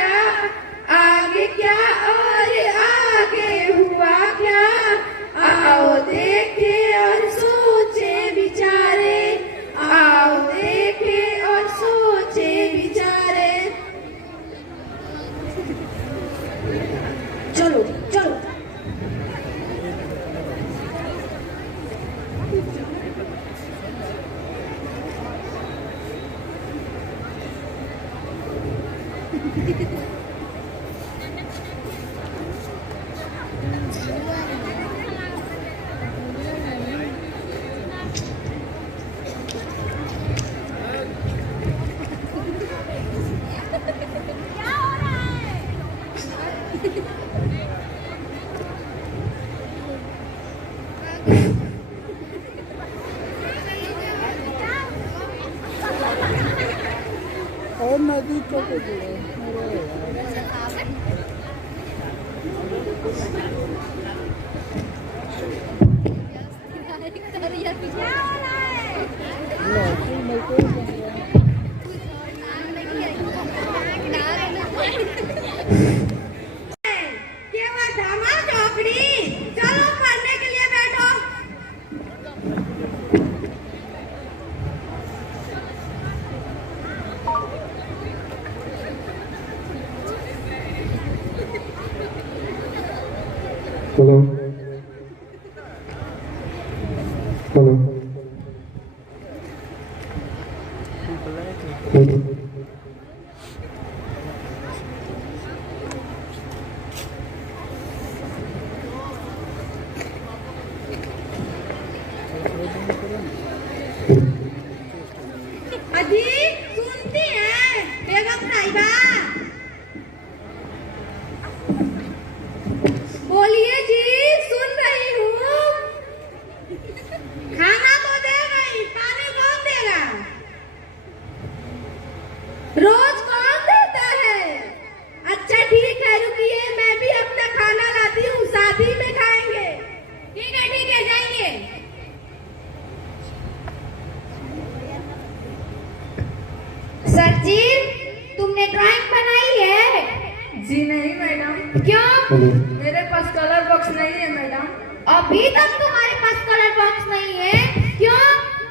क्या, आगे क्या और आगे हुआ क्या, आओ देखे और सोचे विचारे, आओ देखे और सोचे विचारे। चलो चलो। और नदी को हेलो हेलो हेलो। अजी सुनती है बेगम साहिबा? बोलिए जी, सुन रही हूँ। खाना तो दे गई, पानी कौन देगा? रोज कौन देता है? अच्छा ठीक है, रुकिए, मैं भी अपना खाना लाती हूँ, साथ ही में खाएंगे। ठीक है जाइए। सर जी, तुमने ड्राइंग बनाई है? जी नहीं मैडम। क्यों? मेरे पास कलर बॉक्स नहीं है मैडम। अभी तक तुम्हारे पास कलर बॉक्स नहीं है? क्यों?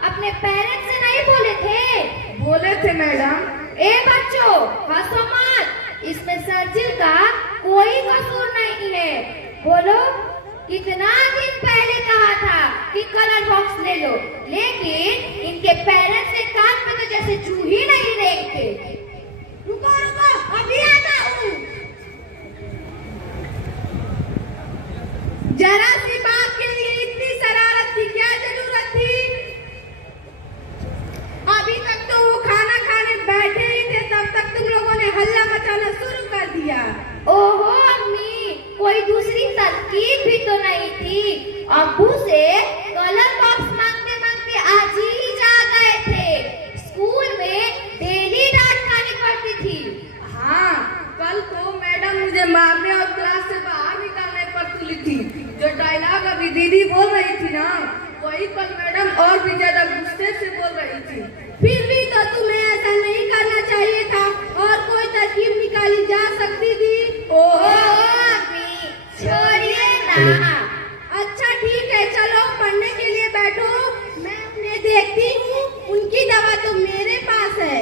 अपने पेरेंट्स से नहीं बोले थे? बोले थे मैडम। ए बच्चों, हंसो मत, इसमें सर्जिल का कोई कसूर नहीं है। बोलो, कितना दिन पहले कहा था कि कलर बॉक्स ले लो, लेकिन इनके पेरेंट्स के कान पे तो जैसे चूही नहीं देखते। रुको रुको, अभी आता हूँ। जरा सी बात के लिए इतनी शरारत की क्या जरूरत थी? अभी तक तो वो खाना खाने बैठे ही थे, तब तक तुम लोगों ने हल्ला मचाना शुरू कर दिया। ओहो अम्मी, कोई दूसरी तरकीब भी तो नहीं थी। अब्बू से कलर बॉक्स मांगते मांगते आज ही जा गए थे। स्कूल में डेली डांट खानी पड़ती थी। हाँ, कल तो मैडम मुझे मारने और क्लास से बाहर निकालने पर तुली थी। जो डायलॉग अभी दीदी बोल रही थी ना, वही कल मैडम और भी ज्यादा गुस्से से बोल रही थी। फिर भी तो तुम्हें ऐसा नहीं करना चाहिए था, और कोई तरकीब निकाली जा सकती थी। ओहो अम्मी, छोड़िए ना। अच्छा ठीक है, चलो पढ़ने के लिए बैठो, मैं उन्हें देखती हूँ। उनकी दवा तो मेरे पास है।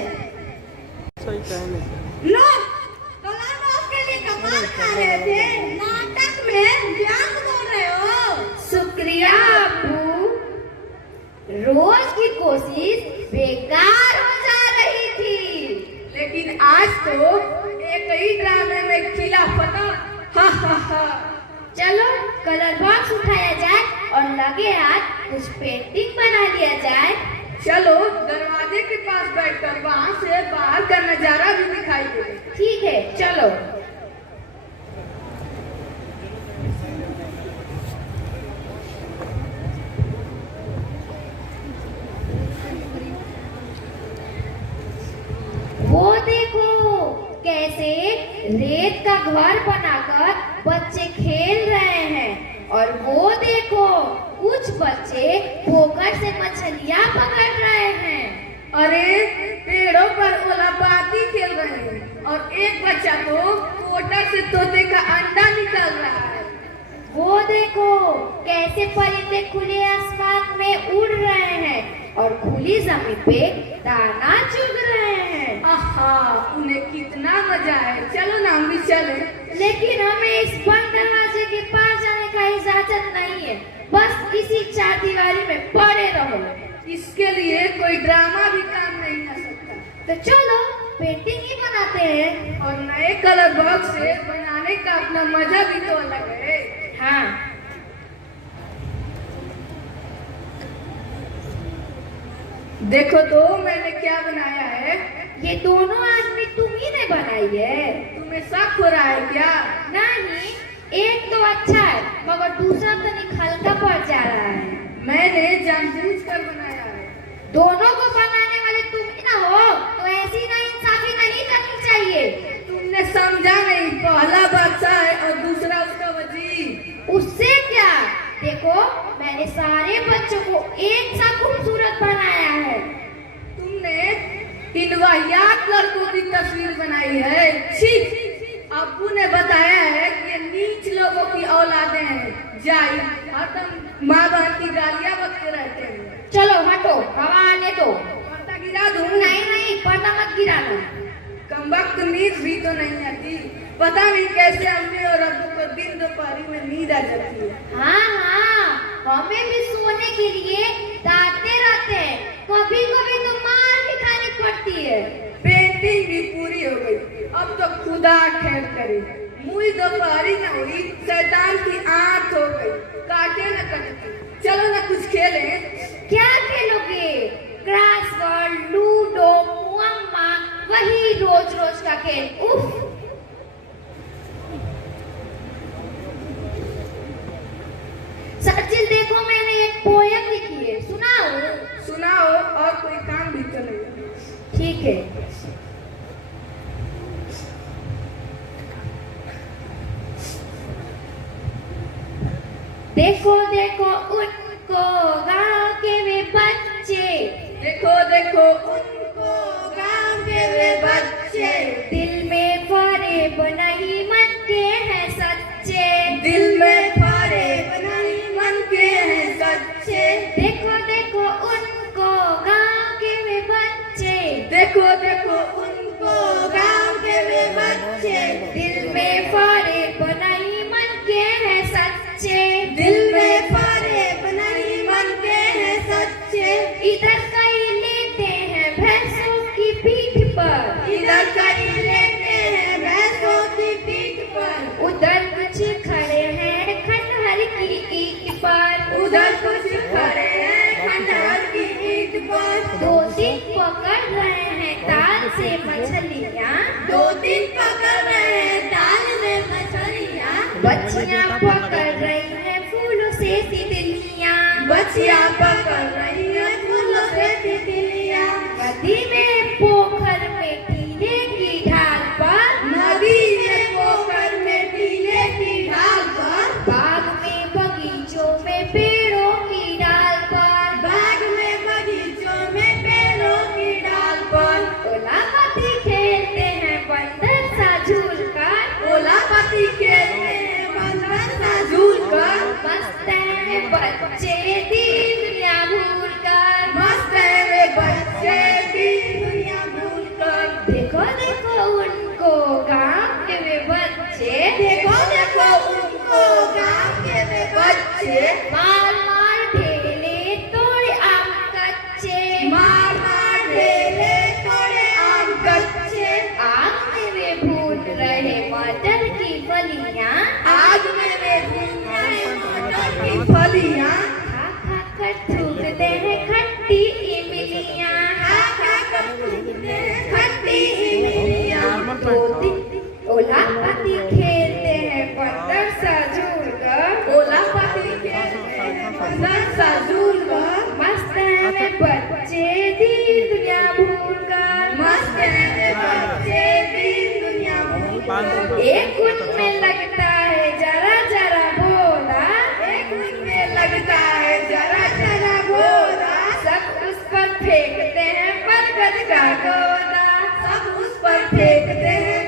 लो, कलर बॉक्स के लिए कमाल खा रहे थे, नाटक में व्यंग बोल रहे हो। शुक्रिया अब्बू, रोज की कोशिश बेकार हो जा रही थी। लेकिन आज तो एक ही ड्रामे में खिला पता। हा हा हा। चलो कलर बॉक्स उठाया जाए और लगे हाथ कुछ पेंटिंग बना लिया जाए। चलो दरवाजे के पास बैठकर वहाँ से बाहर का नजारा भी दिखाई दे। ठीक है चलो। वो देखो कैसे रेत का घर बनाकर बच्चे खेल रहे हैं, और वो देखो कुछ बच्चे पोखर से मछलियाँ पकड़ रहे हैं। अरे पेड़ों पर ओलापाती खेल रहे हैं, और एक बच्चा तो मोटर से तोते का अंडा निकाल रहा है। वो देखो कैसे परिंदे खुले आसमान में उड़ रहे हैं और खुली जमीन पे दाना चुग रहे हैं। आहा, उन्हें कितना मजा है। चलो ना हम भी चले। लेकिन हमें इस बंद दरवाजे के पास जाने का इजाजत नहीं है। बस इसी चार दीवारी में पड़े रहो। इसके लिए कोई ड्रामा भी काम नहीं कर सकता। तो चलो पेंटिंग ही बनाते हैं। और नए कलर बॉक्स से बनाने का अपना मजा भी तो अलग है। हाँ, देखो तो मैंने क्या बनाया है। ये दोनों आदमी तुम ही ने बनाई है। तुम्हें शक हो रहा है क्या? नहीं, एक तो अच्छा है मगर दूसरा तनिक हल्का पड़ जा रहा है। मैंने जानबूझकर बनाया है। दोनों को बनाने वाले तुम ही ना हो तो ऐसी नाइंसाफी नहीं करनी चाहिए। तुमने समझा नहीं, पहला बादशाह है और दूसरा उसका वजीर। उससे क्या? देखो मैंने सारे बच्चों को एक सा खूबसूरत बनाया है। तुमने इन वाहियात लड़कों की तस्वीर बनाई है। छी, अब्बू ने बताया है कि ये नीच लोगों की औलादें हैं। जाई, हरदम माँ बहन की गालियां बकते रहते हैं। चलो हटो, हवा आने दो। पर्दा गिरा दूं? नहीं, पर्दा मत गिराना। कमबख्त नींद भी तो नहीं आती। पता नहीं कैसे अम्मी और अब्बू को दिन दोपहर में नींद आ जाती है। हाँ, हमें भी सोने के लिए डांटते रहते हैं। कभी कभी तो मार भी खानी पड़ती है। पेंटिंग भी पूरी हो गई। अब तो खुदा खैर करे। मुई दोपहरी न हुई, शैतान की आंख हो गई। काटे न कटती। चलो ना कुछ खेलें। क्या खेलोगे? क्रॉसवर्ड, लूडो, मुअम्मा, वही रोज रोज का खेल। उफ। सचिल देखो मैंने एक पोयम लिखी है, सुनाऊं? सुनाओ, और कोई काम भी तो नहीं। ठीक है। देखो देखो उनको गाँव के वे बच्चे। देखो देखो उनको गांव के वे बच्चे। दिल में फरेब नहीं मन के हैं सच्चे। दिल में फरेब नहीं मन के हैं सच्चे। देखो देखो उनको गाँव के वे बच्चे। देखो देखो उनको गांव के वे बच्चे। दिल में फरेब नहीं मन के हैं सच्चे। दिल में फरेब नहीं मन के हैं सच्चे। इधर कई लेते हैं भैंसों की पीठ पर। इधर कई लेते हैं भैंसों की पीठ पर। उधर कुछ खड़े हैं खंडहर की ईंट पर। उधर कुछ खड़े हैं खंडहर की ईंट पर। दो दिन पकड़ रहे हैं ताल से मछलियाँ। दो दिन पकड़ रहे हैं ताल में मछलियाँ। बच्चियाँ पकड़ रही हैं फूलों से तितलियाँ। बच्चियाँ पकड़ रही हैं फूलों से तितलियाँ। नदी में पोखर में टीले की ढाल पर। नदी में पोखर में टीले की ढाल पर। बाग में बगीचों में पेड़ों की डाल पर। बाग में बगीचों में पेड़ों की डाल पर। ओलापति खेलते हैं बंदर सा झूल कर। ओलापति खेलते हैं बंदर सा झूल कर। मस्त हैं बच्चे दीन दुनिया भूल कर। मस्त है वे बच्चे दीन दुनिया भूल कर। देखो देखो उनको गाँव के वे बच्चे। देखो देखो उनको गांव के वे बच्चे। मार मार ढेले तोड़े आम कच्चे। मार मार ढेले तोड़े आम कच्चे। आग में वे भून रहे मटर की फलियाँ। आग में वे भून रहे मटर की फलियाँ। खा खा कर थूकते हैं खट्टी इमलियाँ। खा खा कर थूकते हैं खट्टी इमलियाँ। दो दिन ओलापति खेलते हैं बंदर सा झूल कर। ओलापति खेलते हैं बंदर सा झूल कर। मस्त हैं वे बच्चे दीन दुनिया भूल कर। मस्त हैं वे बच्चे दीन दुनिया भूल कर। एक उनमें लगता है जरा जरा भोला। एक उनमें लगता है जरा जरा भोला। सब उस पर फेंकते हैं बरगद का गोला। सब उस पर फेंकते हैं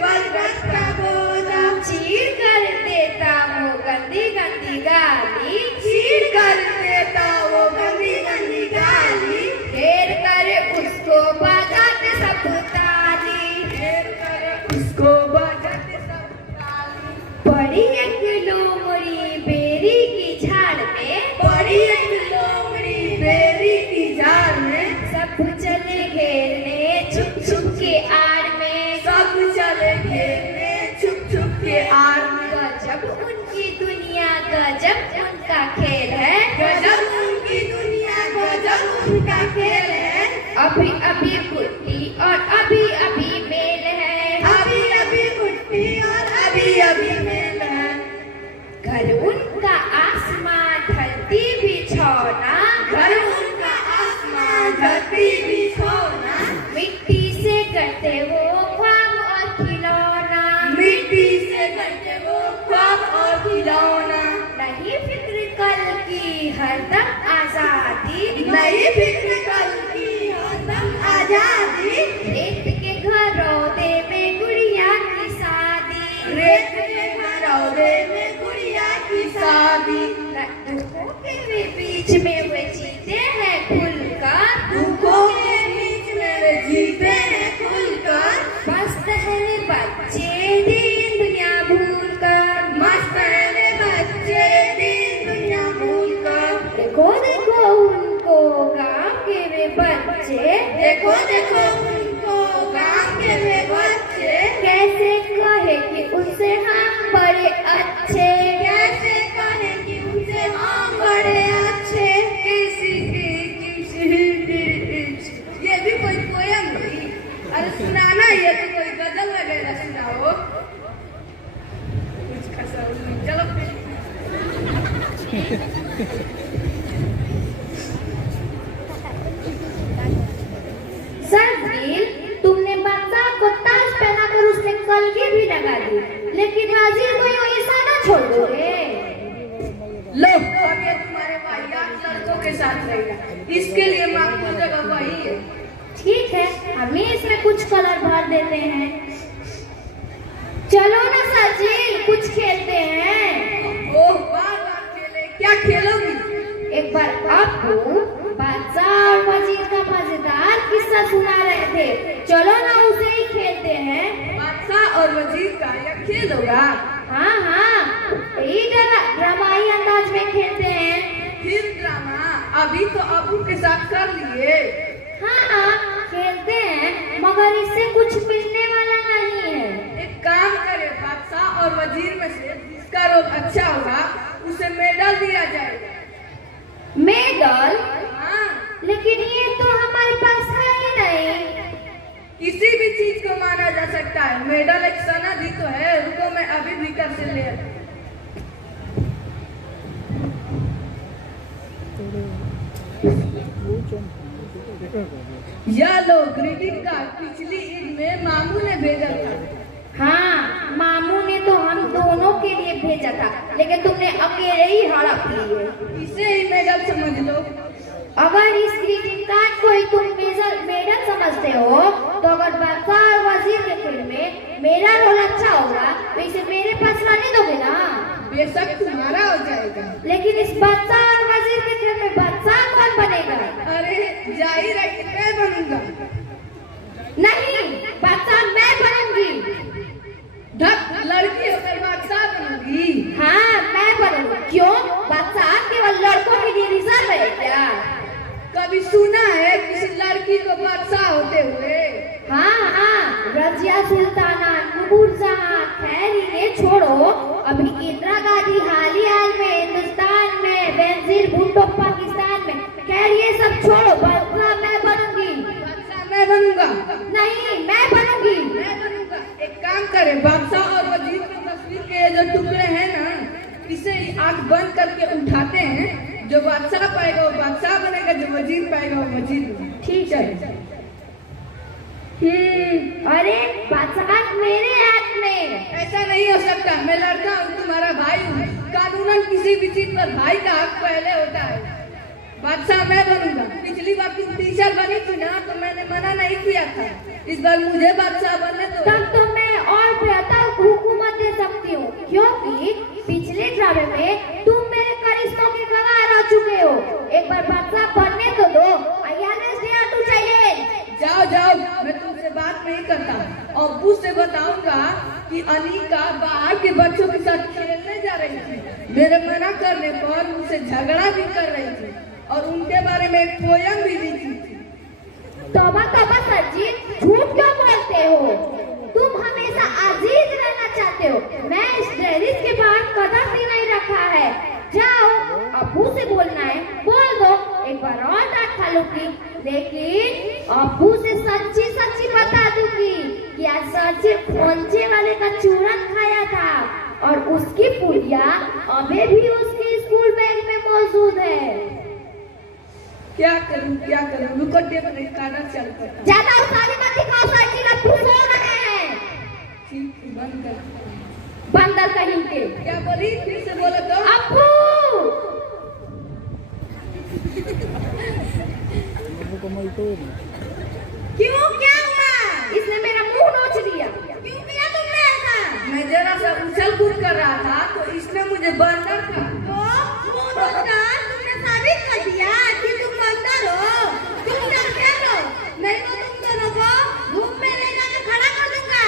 पड़ी एक लोमड़ी बेरी की झाड़ में, पड़ी एक लोमड़ी बेरी की झाड़ में, सब चले घेरने छुप छुप के आड़ में, सब चले घेरने छुप छुप के आड़ में। गजब उनकी दुनिया गजब उनका खेल है, गजब उनकी दुनिया गजब उनका खेल है। अभी अभी बुद्धि और अभी अभी मेल है, अभी अभी मुट्ठी और अभी अभी मेल है। घर उनका आसमां धरती बिछौना, घर उनका आसमां धरती बिछौना, मिट्टी से करते वो ख्वाब और खिलौना, मिट्टी से करते वो ख्वाब और खिलौना। नहीं फिक्र कल की हरदम आजादी, नई फिक्र कल की हरदम आजादी। रेत के घरौदे में गुड़िया की शादी, रेत के घरौदे में गुड़िया की शादी। दुखों के बीच में वे जीते हैं खुलकर, दुखों के बीच में वे जीते हैं खुलकर। मस्त है बच्चे दीन दुनिया भूलकर, मस्त है वे बच्चे दीन दुनिया भूलकर। देखो देखो उनको गांव के वे बच्चे, देखो देखो उनको गांव के वे बच्चे, कैसे कहे कि उनसे हम बड़े अच्छे, कैसे कहे कि उनसे हम बड़े अच्छे। ये भी कोई पोयम हुई? अरे सुनाना, ये तो कोई गजल वगैरह सुनाओ। कुछ खसा चलो फिर। सरवीर, तुमने बच्चा को ताज पहनाकर उसमें कलगी भी लगा दी, लेकिन वजीर को यूं ऐसा ना छोड़ दोगे। लो, अब ये तुम्हारे वाहियात लड़कों के साथ रहेगा, इसके लिए माकूल जगह वही है। ठीक है, हमें इसमें कुछ कलर भर देते हैं। चलो ना सरजील, कुछ खेलते हैं। ओह, बार खेले, क्या खेलोगी? एक बार आपको बादशाह और वजीर का मजेदार किस्सा सुना रहे थे, चलो ना उसे ही खेलते हैं। बादशाह और वजीर का यह खेल होगा? हाँ हाँ, यही ड्रामाई अंदाज में खेलते हैं। फिर ड्रामा अभी तो अबू के साथ कर लिए। हाँ खेलते हैं, मगर इससे कुछ मिलने वाला नहीं है। एक काम करे, बादशाह और वजीर में से जिसका रोल अच्छा होगा उसे मेडल दिया जाएगा। मेडल? हाँ, लेकिन ये तो हमारे पास है ही नहीं। किसी भी चीज को माना जा सकता है, मेडल एक सनद ही तो है। रुको, मैं अभी भीतर से ले आता हूं। यह लो ग्रीटिंग कार्ड, पिछली ईद में मामू ने भेजा था। हाँ, मामू ने तो हम दोनों के लिए भेजा था, लेकिन तुमने अकेले ही हड़प लिए। इसे ही मेडल समझ लो। अगर इस ग्रीटिंग कार्ड को ही तुम मेडल समझते हो, तो अगर बादशाह और वजीर के खेल में मेरा रोल अच्छा होगा तो इसे मेरे पास रहने दोगे ना? बेशक तुम्हारा हो जाएगा। लेकिन इस बादशाह और वजीर के खेल में बादशाह कौन बनेगा? अरे जाहिर है कि मैं बनूंगा। नहीं, बादशाह मैं बनूंगी। ढक, लड़की होकर बादशाह बनूंगी? हाँ मैं बनूंगी। क्यों? बादशाह केवल लड़कों के लिए रिजर्व है क्या? कभी सुना है किसी लड़की को बादशाह होते हुए? हाँ हाँ, रजिया सुल्ताना, नूरजहां, खैरी ने छोड़ो, अभी इंदिरा गांधी हाल ही हाल में हिंदुस्तान में, बेनजीर भुट्टो पाकिस्तान में, खैर ये सब छोड़ो, बादशाह मैं बनूंगी। बादशाह मैं बनूंगा? नहीं, मैं बनूंगी। मैं बनूंगा। एक काम करे, बादशाह और वजीर की तस्वीर के जो टुकड़े हैं ना, इसे आंख बंद करके उठाते हैं। जो बादशाह पाएगा वो बादशाह बनेगा, जो वजीर पाएगा वो वजीर बनेगा। ठीक है। अरे बादशाह मेरे हाथ में। ऐसा नहीं हो सकता, मैं लड़का हूँ, तुम्हारा भाई हूँ। कानूनन किसी भी चीज पर भाई का हक पहले होता है। बादशाह मैं बनूंगा। पिछली बार तुम टीचर बनी थी ना, तो मैंने मना नहीं किया था। इस बार मुझे बादशाह बनने दो। तब तो मैं और बेहतर हुकूमत दे सकती हूँ, क्योंकि पिछले ड्रामे में तुम मेरे करिश्मों के गवाह रह चुके हो। एक बार बादशाह बनने तो दो। जाओ जाओ, मैं तुमसे बात नहीं करता। अब्बू से बताऊंगा कि अनिका बाहर के बच्चों के साथ खेलने जा रही थी। मेरे मना करने पर मुझसे झगड़ा भी कर रही थी और उनके बारे में एक पोयम भी लिखी थी। तौबा तौबा सचिन, झूठ क्यों बोलते हो? तुम हमेशा अजीज रहना चाहते हो। मैं इस टेरिस के बाहर कदम भी नहीं रखा है। जाओ, अब्बू से बोलना है बोल दो, एक बार और डांट खा लूंगी, लेकिन अब्बू से सच्ची सच्ची बता दूंगी कि आज सचिन खोंचे वाले का चूरन खाया था और उसकी पुड़िया अभी भी उसके स्कूल बैग में मौजूद है। क्या करूं रुको, खाना चल कर ज्यादा उसारी मत दिखाओ सचिन, अब्बू सो रहे हैं। ठीक है, बंद कर। बंदर कहीं के। क्या बोली, फिर से बोलो तो। अब्बू क्यों, क्या हुआ? इसने मेरा मुंह नोच लिया। क्यों किया तुमने ऐसा? मैं जरा सा उछल कूद कर रहा था तो इसने मुझे बंदर कहा। तो मुंह नोचकर तुमने साबित कर दिया कि तुम बंदर हो। तुम डरते हो, नहीं तो तुम दोनों को धूप में ले जाकर खड़ा कर दूंगा।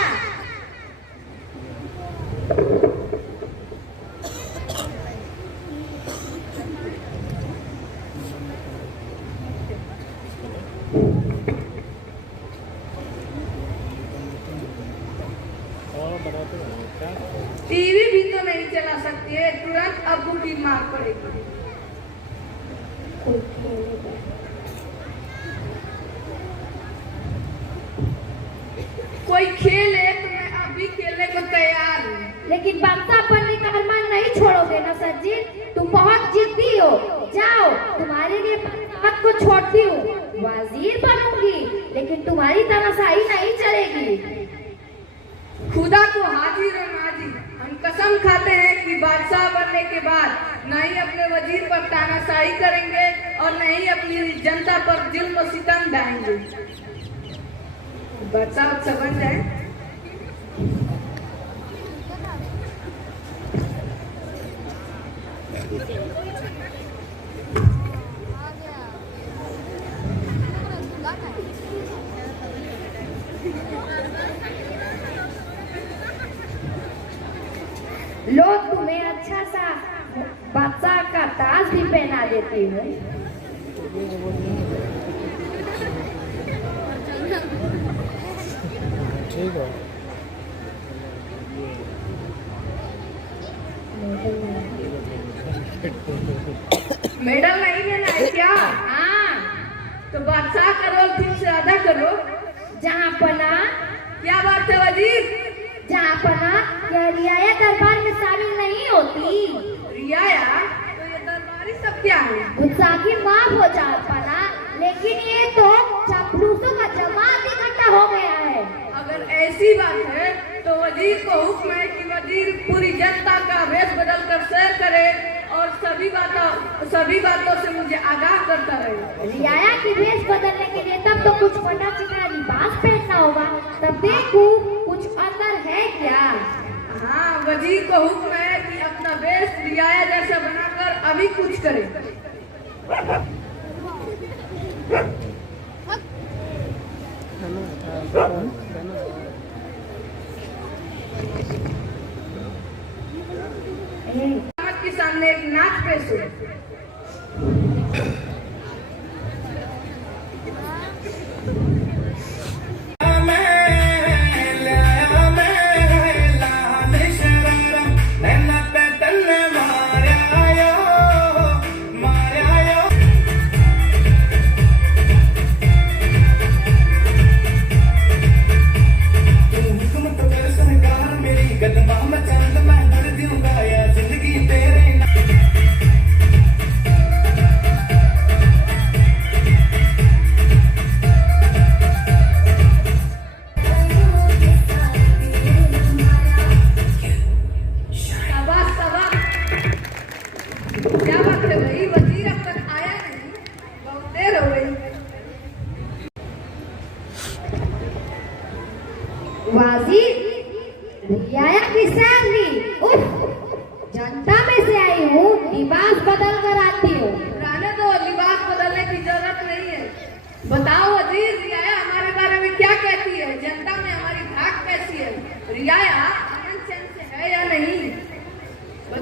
टीवी भी तो नहीं चला सकती है, तुरंत अब्बू की मार पड़ेगी। कोई खेल है तो मैं अभी खेलने को तैयार हूँ। लेकिन बादशाह बनने का अरमान नहीं छोड़ोगे ना सचिन? तुम बहुत जिद्दी हो। जाओ, तुम्हारे लिए बात को छोड़ती हूँ। वजीर बनूंगी, लेकिन तुम्हारी तानाशाही नहीं चलेगी। खुदा को हाजिर और नाजिर, हम कसम खाते हैं कि बादशाह बनने के बाद न ही अपने वजीर पर तानाशाही करेंगे और न ही अपनी जनता पर जुल्म सितम ढाएंगे। बादशाह अच्छा बन जाए। लोग तुम्हें अच्छा सा बादशाह का ताज भी पहना देती हूँ। ठीक है। मेडल नहीं लेना है क्या? हाँ, तो बादशाह का रोल फिर से अदा करो। जहाँ पना क्या बात है वजीर? जहाँ पना यह रियाया दरबार में शामिल नहीं होती। रियाया? तो ये दरबारी सब क्या है? गुस्साखी माफ हो जाओ पना, लेकिन ये तो चापलूसों का जमात इकट्ठा हो गया है। अगर ऐसी बात है तो वजीर को हुक्म है कि वजीर पूरी जनता का वेश बदल कर सैर करे और सभी बातों से मुझे आगाह करता रहे। रियाया की वेश बदलने के लिए तब तो कुछ बड़ा चिकना लिबास पहनना होगा। तब देखूं कुछ अंदर है क्या। हाँ, वजीर को हुक्म है कि अपना वेश रियाया जैसा बनाकर अभी कुछ करे। के सामने एक नाच पेश हो।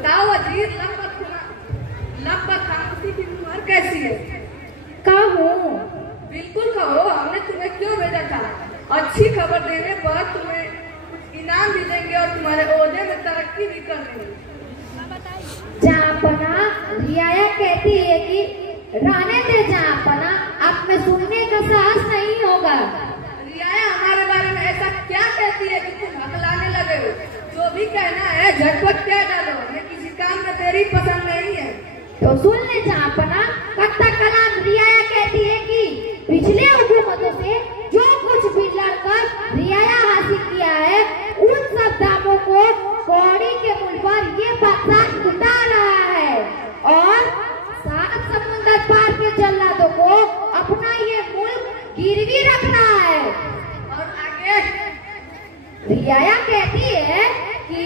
बताओ वजीर, लंबा खामोशी की उम्र कैसी है? कहो बिल्कुल कहो, हमने तुम्हें क्यों भेजा था? अच्छी खबर देने पर तुम्हें कुछ इनाम भी देंगे और तुम्हारे ओहदे में तरक्की भी कर देंगे। जहाँपना, रियाया कहती है कि रहने दे जहाँपना, आप में सुनने का साहस नहीं होगा। रियाया हमारे बारे में ऐसा क्या कहती है कि तुम हकलाने लगे हो? जो भी कहना है झटपट कह डालो, हमें किसी काम में तेरी पसंद नहीं है। तो सुन ले जहाँपना, कत्ता कलाम रियाया कहती है कि पिछले हुकूमतों से जो कुछ भी लड़कर रियाया हासिल किया है, उन सब दामों को कौड़ी के मूल पर ये बादशाह लुटा रहा है और 7 समुंदर पार के जल्लादों को अपना ये मुल्क गिरवी रख रहा है। और आगे रियाया कहती है कि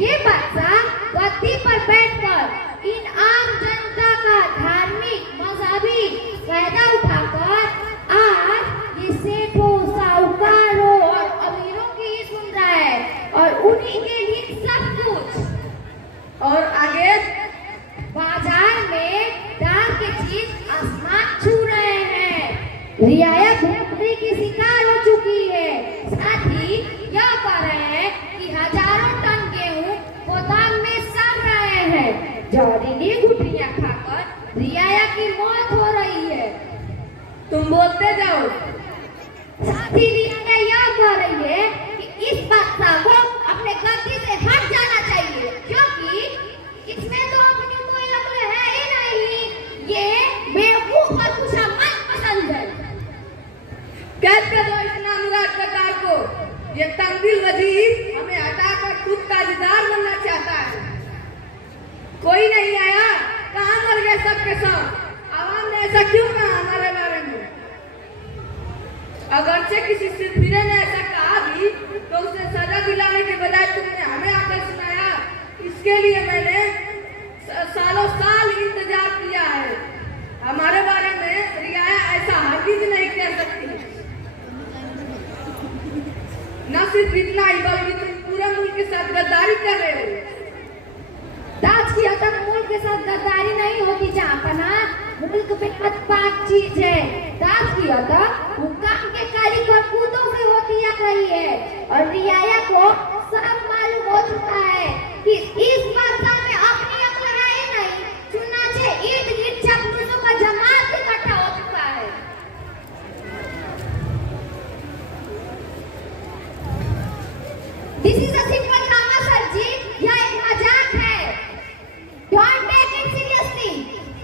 ये बादशाह गद्दी पर बैठकर इन आम जनता का धार्मिक मजहबी फायदा उठाकर आज ये सेठों, साहूकारों और अमीरों की ही सुन रहा है और उन्हीं के लिए सब कुछ। और आगे बाजार में दाल के चीज आसमान छू रहे हैं। रियाया भूखमरी की शिकार हो चुकी है। साथ ही यह कह रहे हैं कि हजारों टन गेहूं गोदाम में सड़ रहे हैं। जहरीली गुठलियां खाकर रियाया की मौत हो रही है। तुम बोलते जाओ। साथ ही रियाया यह कह रही है कि इस बादशाह को अपने गद्दी से हट जाना चाहिए, क्योंकि इसमें तो अपनी कोई अक्ल है ही नहीं। ये बेवकूफ और कुछ मन पसंद है। कैद कर दो इस नामुराद गद्दार को। ये तंबील वजीर हमें हटाकर खुद ताजदार बनना चाहता है। कोई नहीं आया, कहाँ मर गए सबके सब? आवाम ने ऐसा क्यों कहा हमारे बारे में? अगरचे किसी सिरफिरे ने ऐसा कहा भी तो उसे सजा दिलाने के बजाय तुमने हमें आकर सुनाया। इसके लिए मैंने सालों साल इंतजार किया है। हमारे बारे में रियाया ऐसा हरगिज नहीं कह सकती। न सिर्फ इतना ही बल्कि तुम पूरे मुल्क के साथ गद्दारी कर रहे हो। ताज की तक मुल्क के साथ गद्दारी नहीं होती जहाँपना। मुल्क बेहद पाक चीज है। ताज की तक हुक्काम के काली करतूतों से होती आ रही है और रियाया को सब मालूम हो चुका है कि इस बादशाह में अपनी अक्ल है ही नहीं। चुनाचे ईद गिर्द चापलूसों का जमात इकट्ठा हो चुका है। This is a simple drama, sir जी। यह एक मजाक है। Don't take it seriously।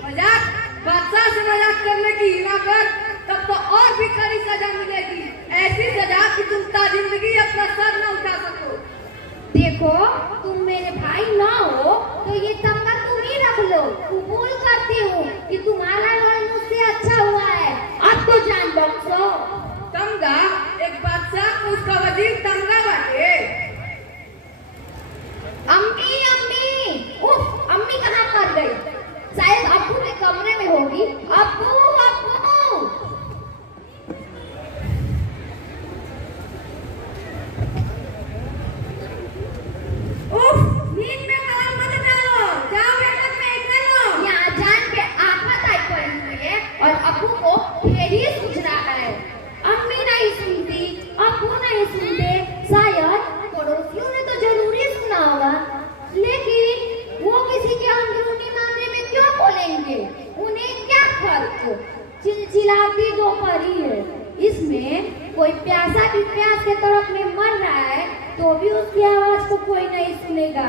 मजाक? बादशाह से मजाक करने की हिम्मत कर, तब तो और भी कड़ी सजा मिलेगी। ऐसी सजा कि तुम ताजिंदगी अपना सर न उठा सको। देखो, तुम मेरे भाई ना हो तो ये तमगा तुम ही रख लो। कबूल करती हूँ कि तुम्हारा रोल मुझसे अच्छा हुआ है। अब तो जान बख्शो। तमगा? एक बादशाह को उसका वजीर तमगा बांटे? अम्मी अम्मी, उफ, अम्मी कहाँ मर गई? शायद अब्बू के कमरे में होगी। अब्बू अब्बू। उफ, नींद में कलम मत डालो। जाओ बेटा फेंक लो। यहाँ जान पे आफत आई पड़ी हुई है और अब्बू को ढेरी सूझ रहा है। अम्मी नहीं सुनती, अब्बू नहीं सुनते। शायद पड़ोसियों ने तो जरूरी सुना होगा, लेकिन वो किसी के अंदरूनी मामले में क्यों बोलेंगे? उन्हें क्या फर्क? चिलचिलाती दोपहरी है। इसमें कोई प्यासा भी प्यास के तड़प में मर रहा है तो भी उसकी आवाज को कोई नहीं सुनेगा।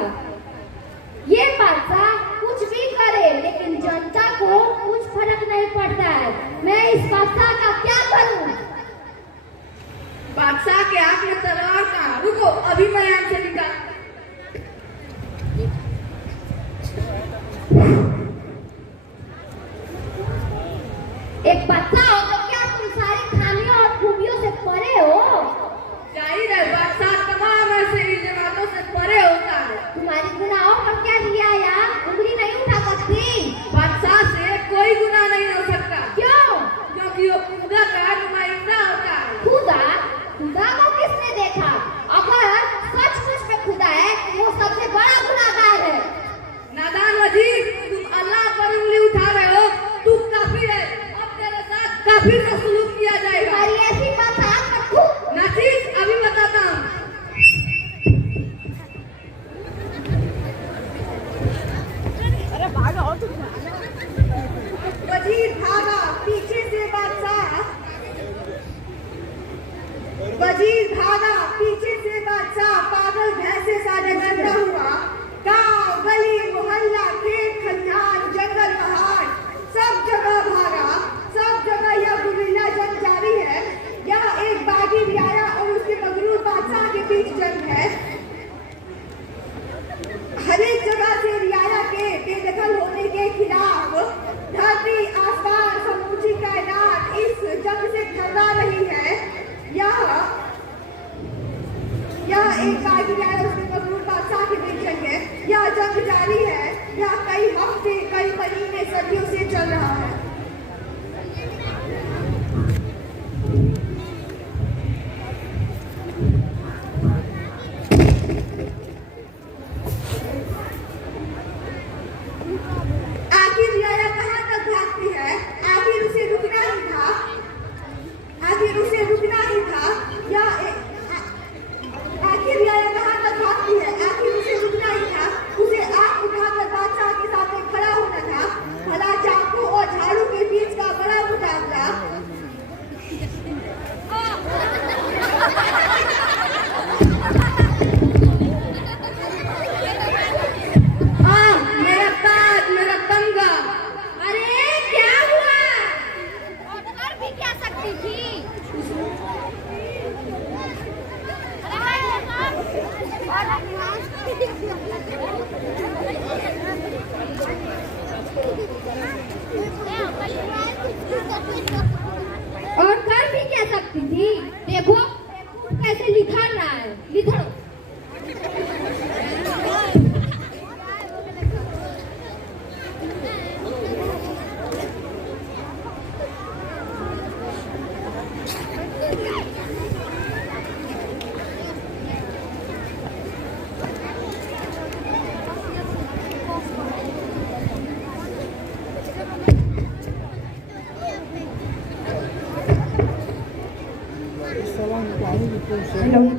ये बादशाह कुछ भी करे लेकिन जनता को कुछ फर्क नहीं पड़ता है। मैं इस बादशाह का क्या करूं? बादशाह के हाथ में तलवार कहाँ? रुको, अभी मैं यहाँ से निकाल। एक बच्चा हो तो क्या तुम सारी खामियों और खूबियों से परे हो? जाहिर है बादशाह तमाम ऐसे ही जमातों से परे होता है। तुम्हारी गुनाहों पर क्या दिया यार? उंगली नहीं उठा सकती। बादशाह से कोई गुनाह नहीं हो सकता। क्यों? क्योंकि वो खुदा का नुमाइंदा होता है। खुदा? खुदा को किसने देखा? अगर सच में कोई काट गया है उसके मजबूर बादशाह के बेचन है, या जंग जारी है, या कई हफ्ते कई महीने सदियों से चल रहा है। आखिर रियाया कहाँ तक भागती है? आखिर उसे रुकना ही था, आखिर उसे रुकना ही था, या आखिर रियाया कहाँ तक भागती है? आखिर उसे रुकना ही था, उसे आंख उठाकर बादशाह के सामने खड़ा होना था। भला चाकू और झाड़ू के बीच का बड़ा मुकाबला। मेरा ताज, मेरा तमगा। अरे क्या हुआ? और कर भी क्या सकती थी? और कर भी क्या सकती थी? देखो कैसे लिखा रहा है, लिखो। Salam alaikum.